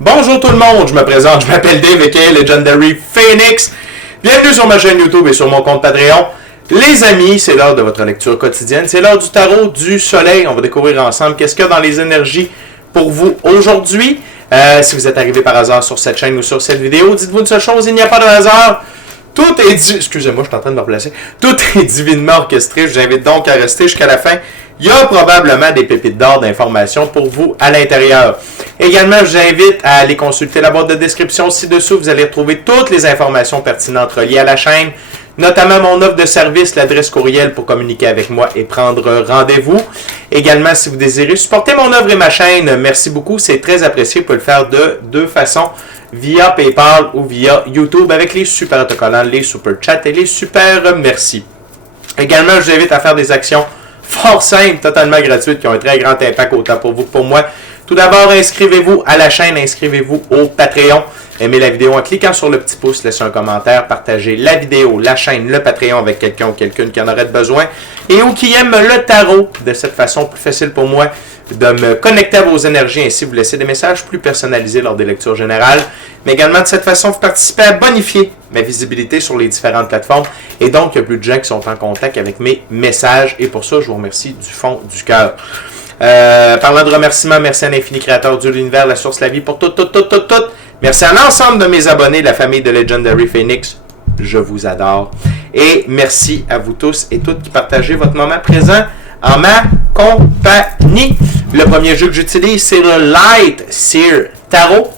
Bonjour tout le monde, je me présente, je m'appelle Dave aka Legendary Phoenix. Bienvenue sur ma chaîne YouTube et sur mon compte Patreon. Les amis, c'est l'heure de votre lecture quotidienne, c'est l'heure du tarot du soleil. On va découvrir ensemble qu'est-ce qu'il y a dans les énergies pour vous aujourd'hui. Si vous êtes arrivé par hasard sur cette chaîne ou sur cette vidéo, dites-vous une seule chose, il n'y a pas de hasard. Tout est excusez-moi, je suis en train de me replacer. Tout est divinement orchestré. Je vous invite donc à rester jusqu'à la fin. Il y a probablement des pépites d'or d'informations pour vous à l'intérieur. Également, je vous invite à aller consulter la boîte de description ci-dessous. Vous allez retrouver toutes les informations pertinentes reliées à la chaîne, notamment mon offre de service, l'adresse courriel pour communiquer avec moi et prendre rendez-vous. Également, si vous désirez supporter mon œuvre et ma chaîne, merci beaucoup. C'est très apprécié. Vous pouvez le faire de deux façons, via PayPal ou via YouTube avec les super autocollants, les super chats et les super merci. Également, je vous invite à faire des actions fort simples, totalement gratuites, qui ont un très grand impact autant pour vous que pour moi. Tout d'abord, inscrivez-vous à la chaîne, inscrivez-vous au Patreon. Aimez la vidéo en cliquant sur le petit pouce, laissez un commentaire, partagez la vidéo, la chaîne, le Patreon avec quelqu'un ou quelqu'une qui en aurait besoin et ou qui aime le tarot. De cette façon, plus facile pour moi de me connecter à vos énergies, ainsi vous laissez des messages plus personnalisés lors des lectures générales. Mais également, de cette façon, vous participez à bonifier ma visibilité sur les différentes plateformes. Et donc, il y a plus de gens qui sont en contact avec mes messages. Et pour ça, je vous remercie du fond du cœur. Parlant de remerciements, merci à l'infini créateur, Dieu, l'univers, la source, la vie, pour tout. Merci à l'ensemble de mes abonnés, la famille de Legendary Phoenix. Je vous adore. Et merci à vous tous et toutes qui partagez votre moment présent en ma compagnie. Le premier jeu que j'utilise, c'est le Light Seer Tarot.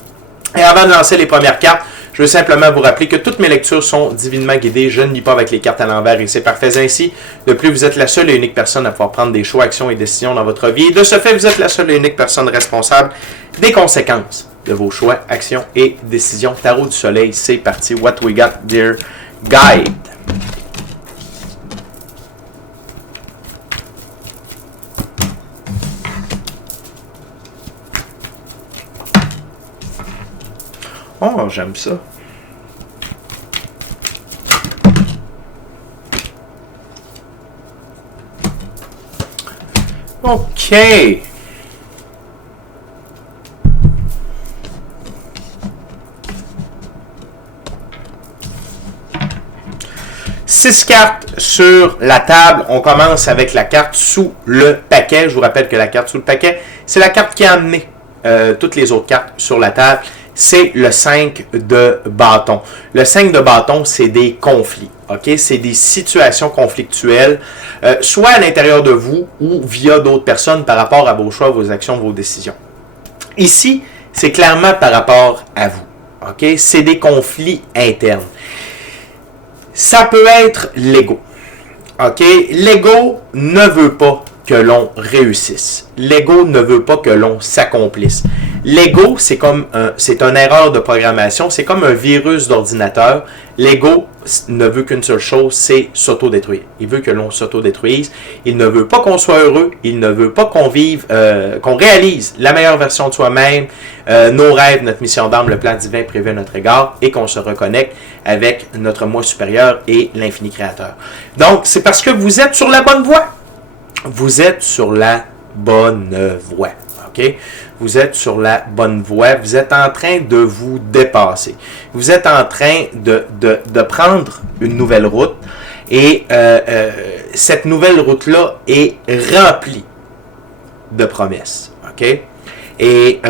Et avant de lancer les premières cartes, je veux simplement vous rappeler que toutes mes lectures sont divinement guidées. Je ne lis pas avec les cartes à l'envers et c'est parfait ainsi. De plus, vous êtes la seule et unique personne à pouvoir prendre des choix, actions et décisions dans votre vie. Et de ce fait, vous êtes la seule et unique personne responsable des conséquences de vos choix, actions et décisions. Tarot du soleil, c'est parti. What we got, dear guide. Oh, j'aime ça. OK. Six cartes sur la table. On commence avec la carte sous le paquet. Je vous rappelle que la carte sous le paquet, c'est la carte qui a amené toutes les autres cartes sur la table. C'est le 5 de bâton. Le 5 de bâton, c'est des conflits. Okay? C'est des situations conflictuelles, soit à l'intérieur de vous ou via d'autres personnes par rapport à vos choix, vos actions, vos décisions. Ici, c'est clairement par rapport à vous. Okay? C'est des conflits internes. Ça peut être l'ego. Okay? L'ego ne veut pas que l'on réussisse. L'ego ne veut pas que l'on s'accomplisse. L'ego, c'est une erreur de programmation, c'est comme un virus d'ordinateur. L'ego ne veut qu'une seule chose, c'est s'autodétruire. Il veut que l'on s'autodétruise. Il ne veut pas qu'on soit heureux. Il ne veut pas qu'on vive, qu'on réalise la meilleure version de soi-même, nos rêves, notre mission d'âme, le plan divin prévu à notre égard, et qu'on se reconnecte avec notre moi supérieur et l'infini créateur. Donc, c'est parce que vous êtes sur la bonne voie. Vous êtes sur la bonne voie. OK? Vous êtes sur la bonne voie. Vous êtes en train de vous dépasser. Vous êtes en train de prendre une nouvelle route. Et cette nouvelle route-là est remplie de promesses. OK? Et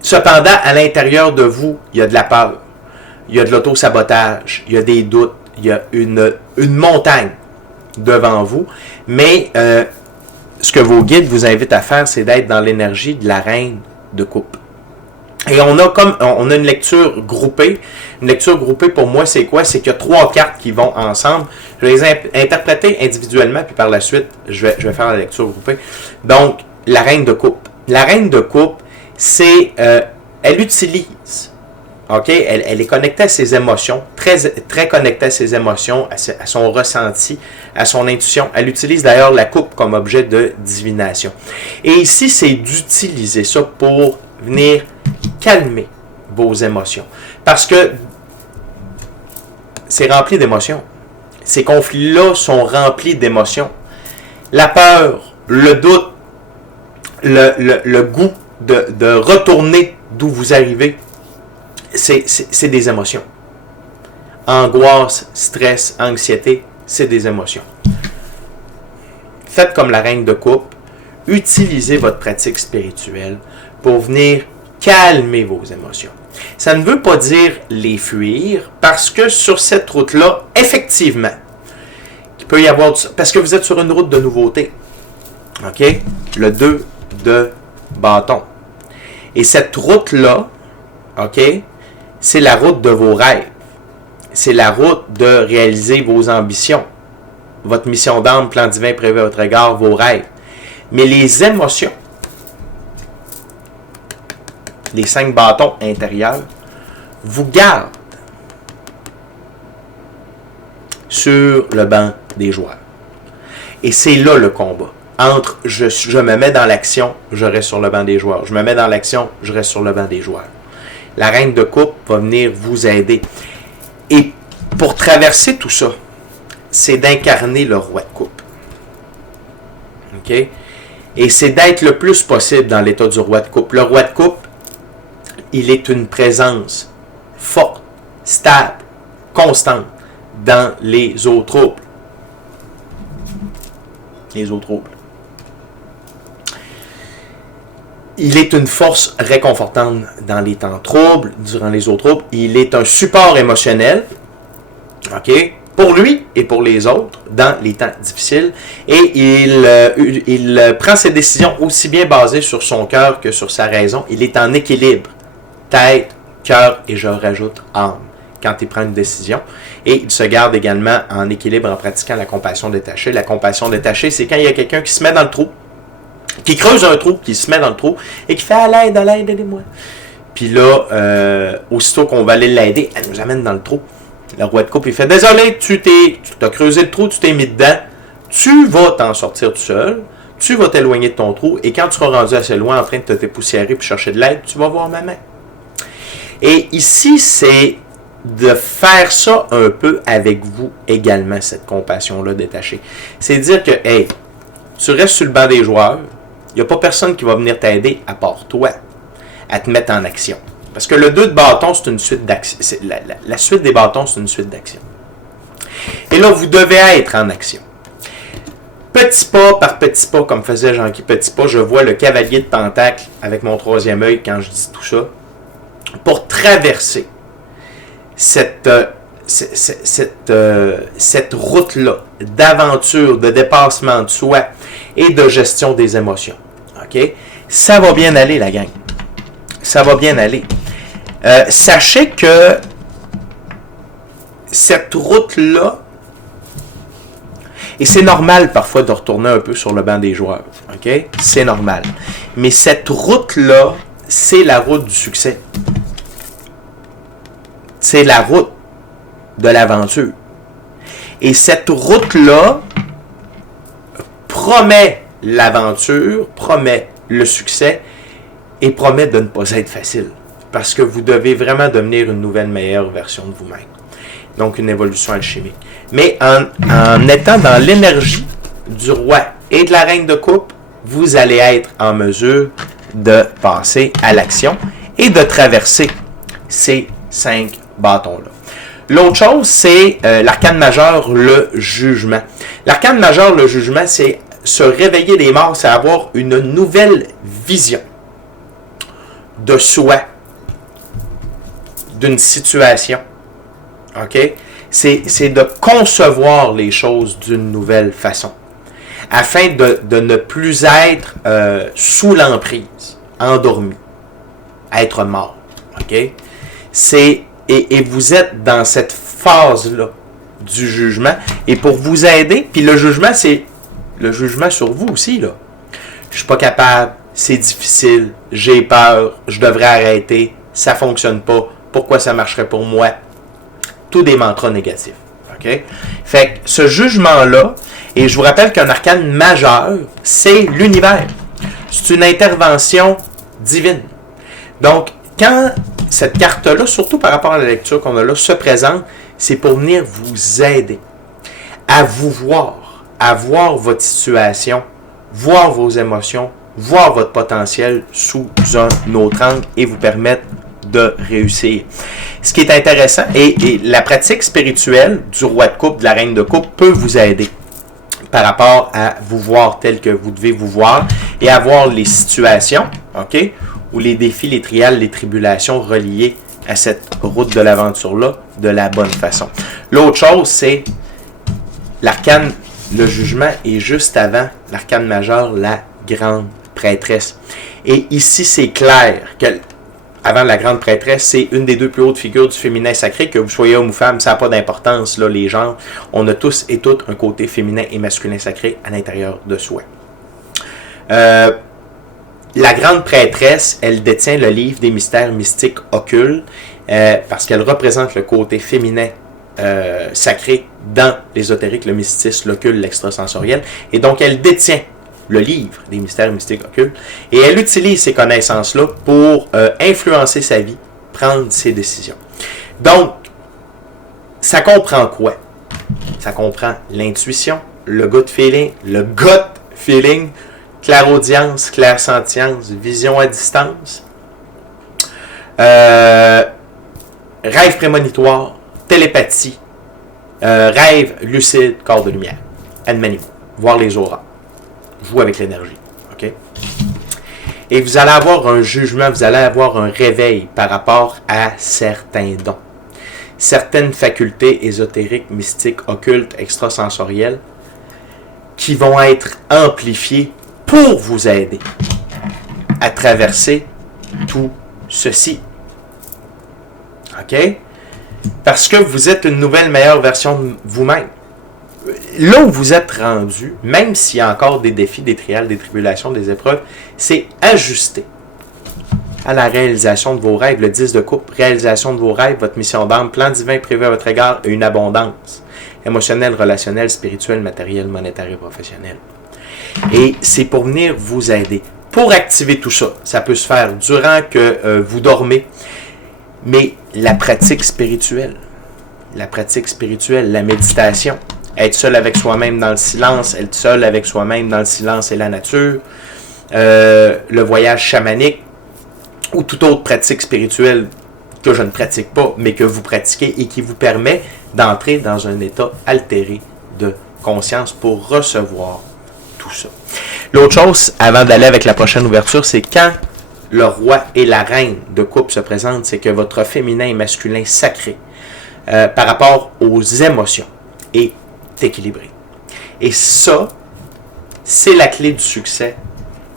cependant, à l'intérieur de vous, il y a de la peur. Il y a de l'auto-sabotage. Il y a des doutes. Il y a une montagne devant vous, mais ce que vos guides vous invitent à faire, c'est d'être dans l'énergie de la reine de coupe. Et on a une lecture groupée. Une lecture groupée, pour moi, c'est quoi? C'est qu'il y a trois cartes qui vont ensemble. Je vais les interpréter individuellement, puis par la suite, je vais faire la lecture groupée. Donc, la reine de coupe. La reine de coupe, c'est... elle utilise... OK? Elle est connectée à ses émotions, très connectée à ses émotions, à son ressenti, à son intuition. Elle utilise d'ailleurs la coupe comme objet de divination. Et ici, c'est d'utiliser ça pour venir calmer vos émotions. Parce que c'est rempli d'émotions. Ces conflits-là sont remplis d'émotions. La peur, le doute, le goût de retourner d'où vous arrivez, c'est des émotions. Angoisse, stress, anxiété, c'est des émotions. Faites comme la reine de coupe. Utilisez votre pratique spirituelle pour venir calmer vos émotions. Ça ne veut pas dire les fuir, parce que sur cette route-là, effectivement, il peut y avoir... Parce que vous êtes sur une route de nouveauté. OK? Le 2 de bâton. Et cette route-là, OK, c'est la route de vos rêves. C'est la route de réaliser vos ambitions. Votre mission d'âme, plan divin prévu à votre égard, vos rêves. Mais les émotions, les 5 bâtons intérieurs, vous gardent sur le banc des joueurs. Et c'est là le combat. Entre je me mets dans l'action, je reste sur le banc des joueurs. Je me mets dans l'action, je reste sur le banc des joueurs. La reine de coupe va venir vous aider. Et pour traverser tout ça, c'est d'incarner le roi de coupe. OK? Et c'est d'être le plus possible dans l'état du roi de coupe. Le roi de coupe, il est une présence forte, stable, constante dans les eaux troubles. Les eaux troubles. Il est une force réconfortante dans les temps troubles, durant les eaux troubles. Il est un support émotionnel, OK, pour lui et pour les autres dans les temps difficiles. Et il prend ses décisions aussi bien basées sur son cœur que sur sa raison. Il est en équilibre, tête, cœur et je rajoute âme quand il prend une décision. Et il se garde également en équilibre en pratiquant la compassion détachée. La compassion détachée, c'est quand il y a quelqu'un qui se met dans le trou, qui creuse un trou, qui se met dans le trou et qui fait à l'aide, aidez-moi. Puis là, aussitôt qu'on va aller l'aider, elle nous amène dans le trou. Le roi de coupe, il fait désolé, tu t'as creusé le trou, tu t'es mis dedans, tu vas t'en sortir tout seul, tu vas t'éloigner de ton trou et quand tu seras rendu assez loin en train de te dépoussiérer puis chercher de l'aide, tu vas voir ma main. Et ici, c'est de faire ça un peu avec vous également, cette compassion-là détachée. C'est dire que, hey, tu restes sur le banc des joueurs, il n'y a pas personne qui va venir t'aider à part toi à te mettre en action. Parce que le 2 de bâton, c'est une suite d'actions. La suite des bâtons, c'est une suite d'actions. Et là, vous devez être en action. Petit pas par petit pas, comme faisait Jean-Guy Petit Pas, je vois le cavalier de Pentacle avec mon 3e œil quand je dis tout ça, pour traverser cette route-là d'aventure, de dépassement de soi et de gestion des émotions. OK? Ça va bien aller, la gang. Ça va bien aller. Sachez que cette route-là, et c'est normal parfois de retourner un peu sur le banc des joueurs, ok? C'est normal. Mais cette route-là, c'est la route du succès. C'est la route de l'aventure. Et cette route-là promet l'aventure, promet le succès et promet de ne pas être facile. Parce que vous devez vraiment devenir une nouvelle, meilleure version de vous-même. Donc, une évolution alchimique. Mais en étant dans l'énergie du roi et de la reine de coupe, vous allez être en mesure de passer à l'action et de traverser ces 5 bâtons-là. L'autre chose, c'est l'arcane majeur, le jugement. L'arcane majeur, le jugement, c'est se réveiller des morts, c'est avoir une nouvelle vision de soi, d'une situation. OK? C'est de concevoir les choses d'une nouvelle façon. Afin de ne plus être sous l'emprise, endormi, être mort. OK? Et vous êtes dans cette phase-là du jugement. Et pour vous aider, puis le jugement, c'est le jugement sur vous aussi, là. Je suis pas capable, c'est difficile, j'ai peur, je devrais arrêter, ça fonctionne pas, pourquoi ça marcherait pour moi? Tous des mantras négatifs. OK? Fait que ce jugement-là, et je vous rappelle qu'un arcane majeur, c'est l'univers. C'est une intervention divine. Donc, quand cette carte-là, surtout par rapport à la lecture qu'on a là, se présente, c'est pour venir vous aider à vous voir, à voir votre situation, voir vos émotions, voir votre potentiel sous un autre angle et vous permettre de réussir. Ce qui est intéressant, et la pratique spirituelle du roi de coupe, de la reine de coupe, peut vous aider par rapport à vous voir tel que vous devez vous voir et à voir les situations, OK, ou les défis, les trials, les tribulations reliées à cette route de l'aventure-là de la bonne façon. L'autre chose, c'est l'arcane, le jugement est juste avant l'arcane majeur, la grande prêtresse. Et ici, c'est clair que avant la grande prêtresse, c'est une des deux plus hautes figures du féminin sacré, que vous soyez homme ou femme, ça n'a pas d'importance, là, les genres. On a tous et toutes un côté féminin et masculin sacré à l'intérieur de soi. La grande prêtresse, elle détient le livre des mystères mystiques occultes, parce qu'elle représente le côté féminin sacré dans l'ésotérique, le mysticisme, l'occulte, l'extrasensoriel, et donc elle détient le livre des mystères mystiques occultes, et elle utilise ces connaissances-là pour influencer sa vie, prendre ses décisions. Donc, ça comprend quoi? Ça comprend l'intuition, le gut feeling, clairaudience, clairsentience, vision à distance, rêve prémonitoire, télépathie, rêve lucide, corps de lumière, animaux, voir les auras. Jouer avec l'énergie. OK? Et vous allez avoir un jugement, vous allez avoir un réveil par rapport à certains dons. Certaines facultés ésotériques, mystiques, occultes, extrasensorielles qui vont être amplifiées pour vous aider à traverser tout ceci. OK? Parce que vous êtes une nouvelle, meilleure version de vous-même. Là où vous êtes rendu, même s'il y a encore des défis, des trials, des tribulations, des épreuves, c'est ajuster à la réalisation de vos rêves. Le 10 de coupe, réalisation de vos rêves, votre mission d'âme, plan divin prévu à votre égard et une abondance émotionnelle, relationnelle, spirituelle, matérielle, monétaire et professionnelle. Et c'est pour venir vous aider. Pour activer tout ça, ça peut se faire durant que vous dormez, mais la pratique spirituelle, la méditation, être seul avec soi-même dans le silence, être seul avec soi-même dans le silence et la nature, le voyage chamanique ou toute autre pratique spirituelle que je ne pratique pas, mais que vous pratiquez et qui vous permet d'entrer dans un état altéré de conscience pour recevoir tout ça. L'autre chose, avant d'aller avec la prochaine ouverture, c'est quand le roi et la reine de coupe se présentent, c'est que votre féminin et masculin sacré, par rapport aux émotions, est équilibré. Et ça, c'est la clé du succès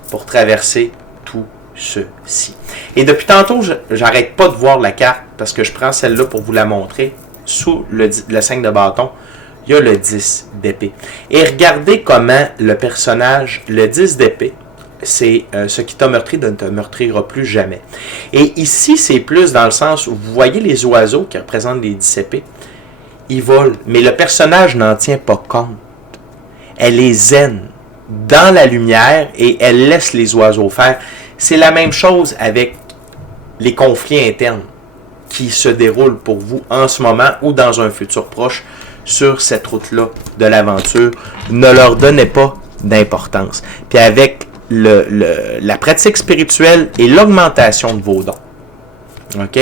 pour traverser tout ceci. Et depuis tantôt, j'arrête pas de voir la carte parce que je prends celle-là pour vous la montrer. Sous le 5 de bâton, il y a le 10 d'épée. Et regardez comment le personnage, le 10 d'épée, c'est ce qui t'a meurtri ne te meurtrira plus jamais. Et ici, c'est plus dans le sens où vous voyez les oiseaux qui représentent les 10 épées. Ils volent, mais le personnage n'en tient pas compte. Elle est zen, dans la lumière, et elle laisse les oiseaux faire. C'est la même chose avec les conflits internes qui se déroulent pour vous en ce moment ou dans un futur proche sur cette route-là de l'aventure. Ne leur donnez pas d'importance. Puis avec la pratique spirituelle et l'augmentation de vos dons, OK?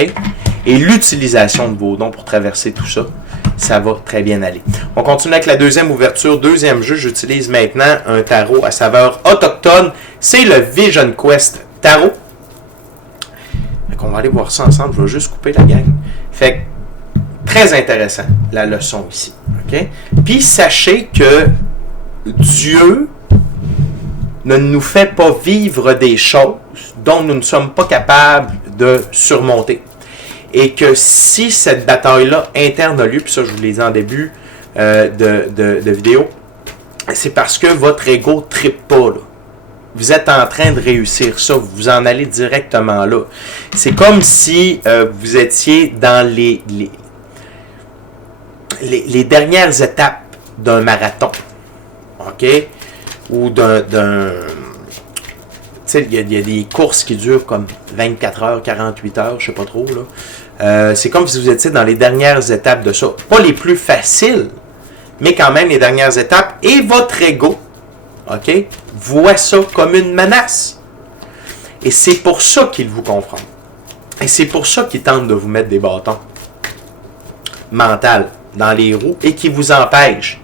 Et l'utilisation de vos dons pour traverser tout ça, ça va très bien aller. On continue avec la deuxième ouverture, deuxième jeu. J'utilise maintenant un tarot à saveur autochtone. C'est le Vision Quest Tarot. Fait qu'on va aller voir ça ensemble. Je vais juste couper la gang. Fait que, très intéressant, la leçon ici. OK? Puis sachez que Dieu ne nous fait pas vivre des choses dont nous ne sommes pas capables de surmonter. Et que si cette bataille-là interne a lieu, puis ça je vous l'ai dit en début de vidéo, c'est parce que votre ego ne trippe pas, là. Vous êtes en train de réussir ça, vous en allez directement là. C'est comme si vous étiez dans les dernières étapes d'un marathon, OK? Ou d'un tu sais, il y a des courses qui durent comme 24 heures, 48 heures, je sais pas trop, là. C'est comme si vous étiez dans les dernières étapes de ça. Pas les plus faciles, mais quand même les dernières étapes. Et votre ego OK, voient ça comme une menace. Et c'est pour ça qu'ils vous confrontent. Et c'est pour ça qu'ils tentent de vous mettre des bâtons mentaux dans les roues et qui vous empêchent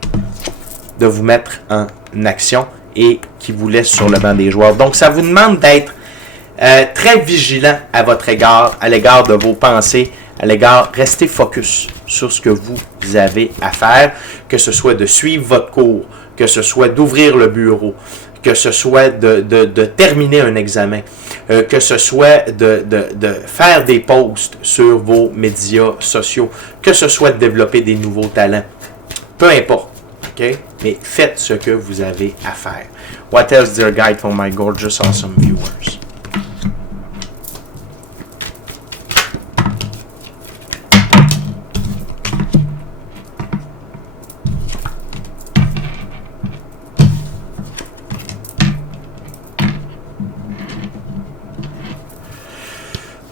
de vous mettre en action et qui vous laissent sur le banc des joueurs. Donc, ça vous demande d'être très vigilant à votre égard, à l'égard de vos pensées, à l'égard, restez focus sur ce que vous avez à faire, que ce soit de suivre votre cours, que ce soit d'ouvrir le bureau, que ce soit de terminer un examen, que ce soit de faire des posts sur vos médias sociaux, que ce soit de développer des nouveaux talents. Peu importe, OK? Mais faites ce que vous avez à faire. What else, dear guide, for my gorgeous, awesome viewers?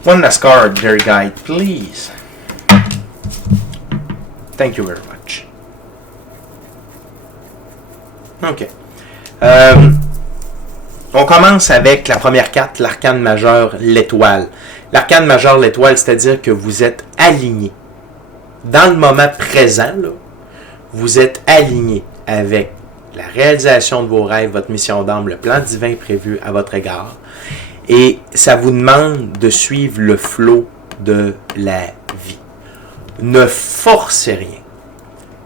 One last card, dear guide, please. Thank you very much. OK. On commence avec la première carte, l'arcane majeur, l'étoile. L'arcane majeur, l'étoile, c'est-à-dire que vous êtes aligné. Dans le moment présent, là, vous êtes aligné avec la réalisation de vos rêves, votre mission d'âme, le plan divin prévu à votre égard. Et ça vous demande de suivre le flot de la vie. Ne forcez rien.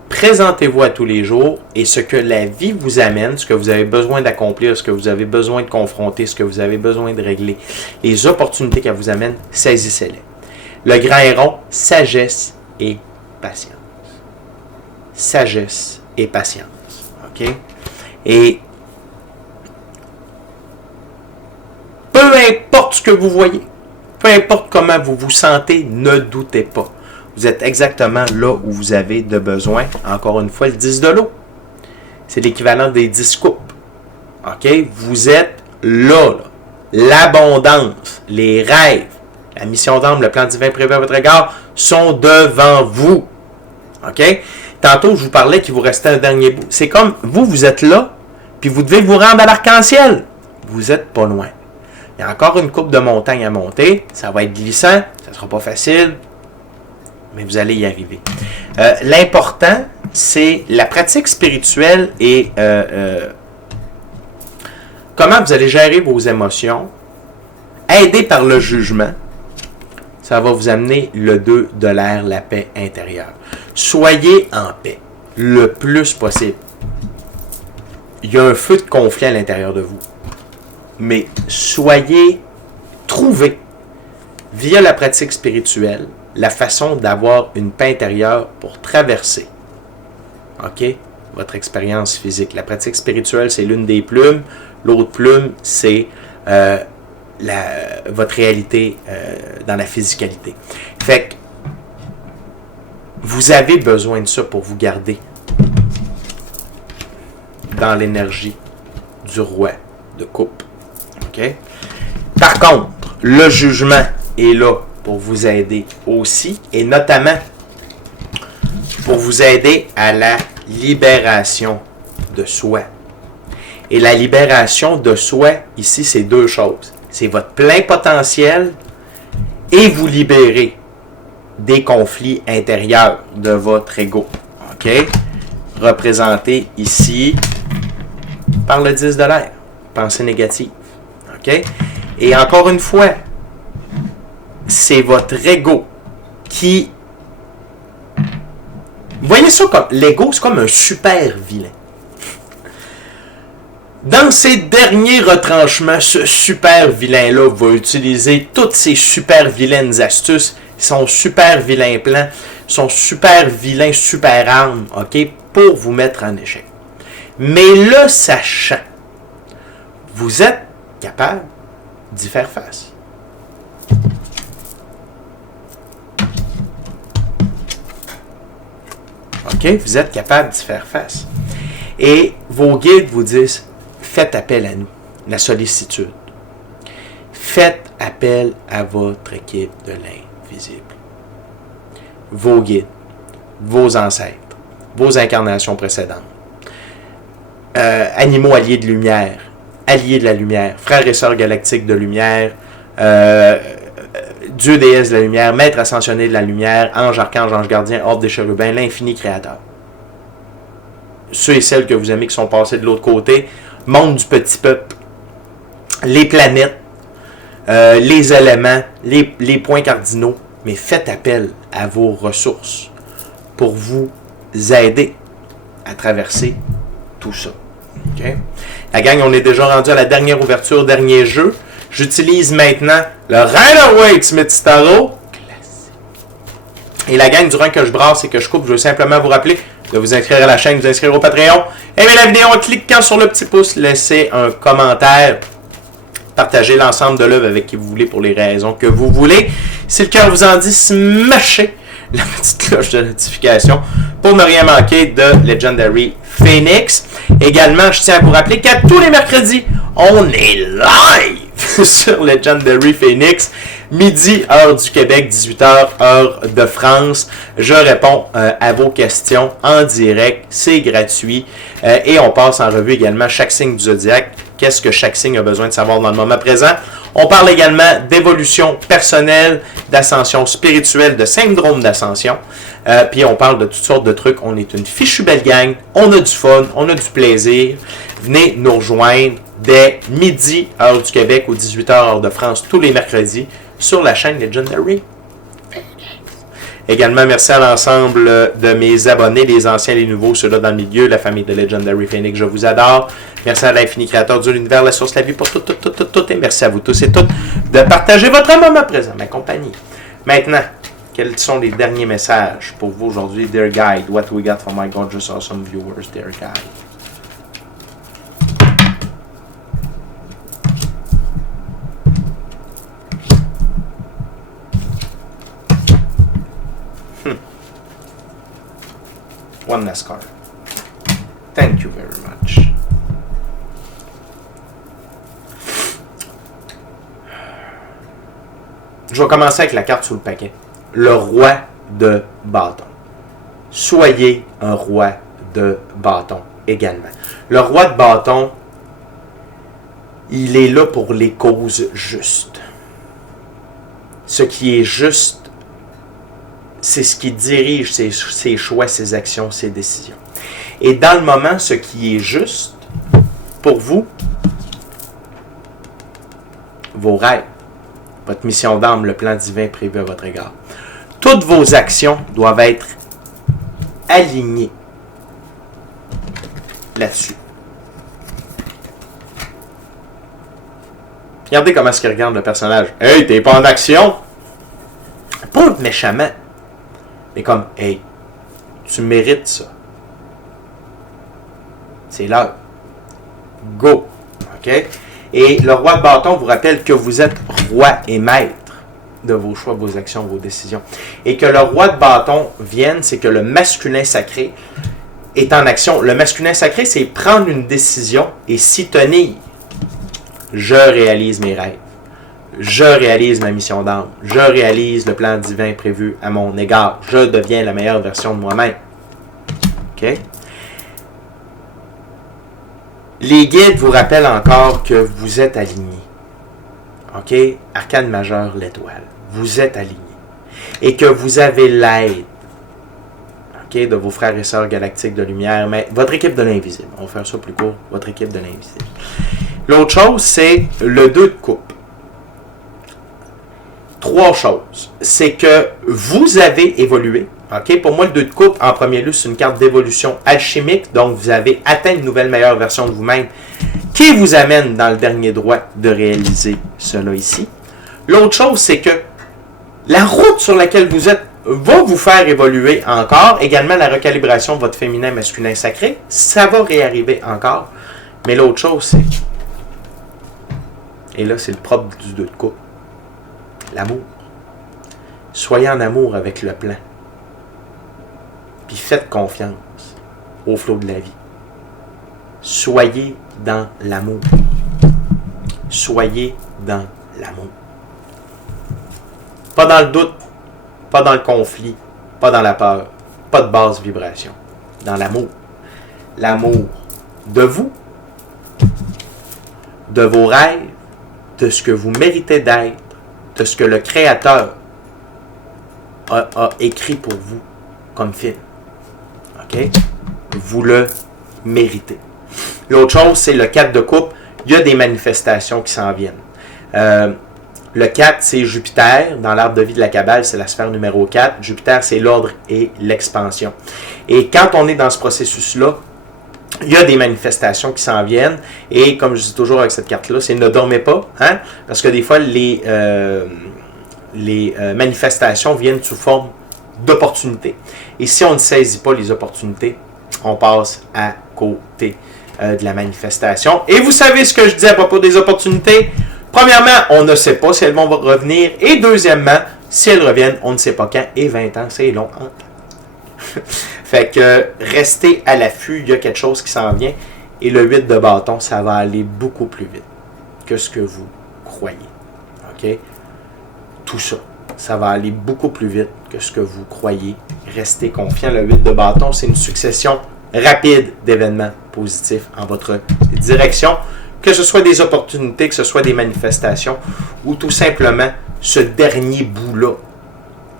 Présentez-vous à tous les jours et ce que la vie vous amène, ce que vous avez besoin d'accomplir, ce que vous avez besoin de confronter, ce que vous avez besoin de régler, les opportunités qu'elle vous amène, saisissez-les. Le grand héron, sagesse et patience. Sagesse et patience. OK? Et peu importe ce que vous voyez, peu importe comment vous vous sentez, ne doutez pas. Vous êtes exactement là où vous avez de besoin. Encore une fois, le 10 de l'eau. C'est l'équivalent des 10 coupes. OK? Vous êtes là. L'abondance, les rêves, la mission d'âme, le plan divin prévu à votre égard sont devant vous. OK? Tantôt, je vous parlais qu'il vous restait un dernier bout. C'est comme, vous êtes là, puis vous devez vous rendre à l'arc-en-ciel. Vous n'êtes pas loin. Il y a encore une coupe de montagne à monter. Ça va être glissant. Ça ne sera pas facile. Mais vous allez y arriver. L'important, c'est la pratique spirituelle et comment vous allez gérer vos émotions. Aidé par le jugement, ça va vous amener le 2 de l'air, la paix intérieure. Soyez en paix le plus possible. Il y a un feu de conflit à l'intérieur de vous. Mais trouvez, via la pratique spirituelle, la façon d'avoir une paix intérieure pour traverser, OK, votre expérience physique. La pratique spirituelle, c'est l'une des plumes. L'autre plume, c'est votre réalité dans la physicalité. Fait que vous avez besoin de ça pour vous garder dans l'énergie du roi de coupe. OK? Par contre, le jugement est là pour vous aider aussi, et notamment pour vous aider à la libération de soi. Et la libération de soi, ici, c'est deux choses. C'est votre plein potentiel et vous libérer des conflits intérieurs de votre ego. OK? Représenté ici par le 10 de l'air. Pensée négative. OK? Et encore une fois, c'est votre ego qui... Voyez ça comme... L'ego, c'est comme un super vilain. Dans ses derniers retranchements, ce super vilain-là va utiliser toutes ses super vilaines astuces, son super vilain plan, son super vilain super arme, OK, pour vous mettre en échec. Mais le sachant, vous êtes capable d'y faire face. OK? Vous êtes capable d'y faire face. Et vos guides vous disent, faites appel à nous, la sollicitude. Faites appel à votre équipe de l'invisible. Vos guides, vos ancêtres, vos incarnations précédentes. animaux alliés de lumière, alliés de la lumière, frères et sœurs galactiques de lumière, Dieu, déesse de la lumière, maître ascensionné de la lumière, ange, archange, ange gardien, ordre des chérubins, l'infini créateur. Ceux et celles que vous aimez qui sont passés de l'autre côté, monde du petit peuple, les planètes, les éléments, les points cardinaux, mais faites appel à vos ressources pour vous aider à traverser tout ça. Okay? La gang, on est déjà rendu à la dernière ouverture, dernier jeu. J'utilise maintenant le Rider-Waite Smith Tarot. Et la gang, durant que je brasse et que je coupe, je veux simplement vous rappeler de vous inscrire à la chaîne, vous inscrire au Patreon. Aimez la vidéo en cliquant sur le petit pouce, laissez un commentaire, partagez l'ensemble de l'œuvre avec qui vous voulez pour les raisons que vous voulez. Si le cœur vous en dit, smashez la petite cloche de notification pour ne rien manquer de Legendary Phoenix. Également, je tiens à vous rappeler qu'à tous les mercredis, on est live sur Legendary Phoenix. Midi, heure du Québec, 18h, heure de France. Je réponds à vos questions en direct. C'est gratuit. Et on passe en revue également chaque signe du zodiaque. Qu'est-ce que chaque signe a besoin de savoir dans le moment présent. On parle également d'évolution personnelle, d'ascension spirituelle, de syndrome d'ascension. Puis on parle de toutes sortes de trucs. On est une fichue belle gang. On a du fun, on a du plaisir. Venez nous rejoindre dès midi, heure du Québec, ou 18h, heure de France, tous les mercredis, sur la chaîne Legendary. Également, merci à l'ensemble de mes abonnés, les anciens, les nouveaux, ceux-là dans le milieu, la famille de Legendary Phoenix, je vous adore. Merci à l'infini créateur de l'univers, la source, la vie pour tout. Et merci à vous tous et toutes de partager votre moment présent, ma compagnie. Maintenant, quels sont les derniers messages pour vous aujourd'hui, dear guide? What we got for my gorgeous, awesome viewers, dear guide? One last card. Thank you very much. Je vais commencer avec la carte sous le paquet. Le roi de bâton. Soyez un roi de bâton également. Le roi de bâton, il est là pour les causes justes. Ce qui est juste, c'est ce qui dirige ses choix, ses actions, ses décisions. Et dans le moment, ce qui est juste pour vous, vos rêves, votre mission d'âme, le plan divin prévu à votre égard. Toutes vos actions doivent être alignées là-dessus. Regardez comment est-ce qu'il regarde le personnage. « Hey, t'es pas en action? » Pas méchamment. Mais comme, hey, tu mérites ça. C'est l'heure. Go. OK? Et le roi de bâton vous rappelle que vous êtes roi et maître de vos choix, vos actions, vos décisions. Et que le roi de bâton vienne, c'est que le masculin sacré est en action. Le masculin sacré, c'est prendre une décision et s'y tenir. Je réalise mes rêves. Je réalise ma mission d'âme. Je réalise le plan divin prévu à mon égard. Je deviens la meilleure version de moi-même. OK? Les guides vous rappellent encore que vous êtes aligné. OK? Arcane majeur, l'étoile. Vous êtes aligné. Et que vous avez l'aide. OK? De vos frères et sœurs galactiques de lumière. Mais votre équipe de l'invisible. On va faire ça plus court. Votre équipe de l'invisible. L'autre chose, c'est le 2 de coupe. Trois choses. C'est que vous avez évolué. Okay? Pour moi, le 2 de coupe, en premier lieu, c'est une carte d'évolution alchimique. Donc, vous avez atteint une nouvelle meilleure version de vous-même qui vous amène dans le dernier droit de réaliser cela ici. L'autre chose, c'est que la route sur laquelle vous êtes va vous faire évoluer encore. Également, la recalibration de votre féminin, masculin, sacré. Ça va réarriver encore. Mais l'autre chose, c'est... Et là, c'est le propre du 2 de coupe. L'amour. Soyez en amour avec le plan. Puis faites confiance au flot de la vie. Soyez dans l'amour. Soyez dans l'amour. Pas dans le doute, pas dans le conflit, pas dans la peur, pas de basse vibration. Dans l'amour. L'amour de vous, de vos rêves, de ce que vous méritez d'être, de ce que le Créateur a écrit pour vous comme film. OK? Vous le méritez. L'autre chose, c'est le 4 de coupe. Il y a des manifestations qui s'en viennent. Le 4, c'est Jupiter. Dans l'arbre de vie de la Kabbale, c'est la sphère numéro 4. Jupiter, c'est l'ordre et l'expansion. Et quand on est dans ce processus-là, il y a des manifestations qui s'en viennent. Et comme je dis toujours avec cette carte-là, c'est ne dormez pas. Hein? Parce que des fois, les manifestations viennent sous forme d'opportunités. Et si on ne saisit pas les opportunités, on passe à côté de la manifestation. Et vous savez ce que je dis à propos des opportunités? Premièrement, on ne sait pas si elles vont revenir. Et deuxièmement, si elles reviennent, on ne sait pas quand. Et 20 ans, c'est long. Hein? Fait que restez à l'affût, il y a quelque chose qui s'en vient. Et le 8 de bâton, ça va aller beaucoup plus vite que ce que vous croyez. OK? Tout ça, ça va aller beaucoup plus vite que ce que vous croyez. Restez confiant. Le 8 de bâton, c'est une succession rapide d'événements positifs en votre direction. Que ce soit des opportunités, que ce soit des manifestations, ou tout simplement ce dernier bout-là,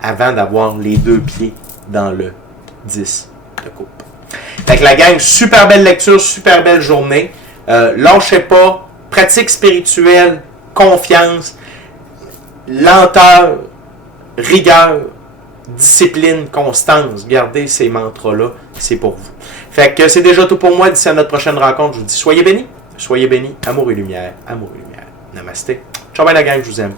avant d'avoir les deux pieds dans le 10 de coupe. Fait que la gang, super belle lecture, super belle journée. Lâchez pas, pratique spirituelle, confiance, lenteur, rigueur, discipline, constance. Gardez ces mantras-là, c'est pour vous. Fait que c'est déjà tout pour moi. D'ici à notre prochaine rencontre, je vous dis soyez bénis, amour et lumière, amour et lumière. Namasté. Ciao, bye la gang, je vous aime.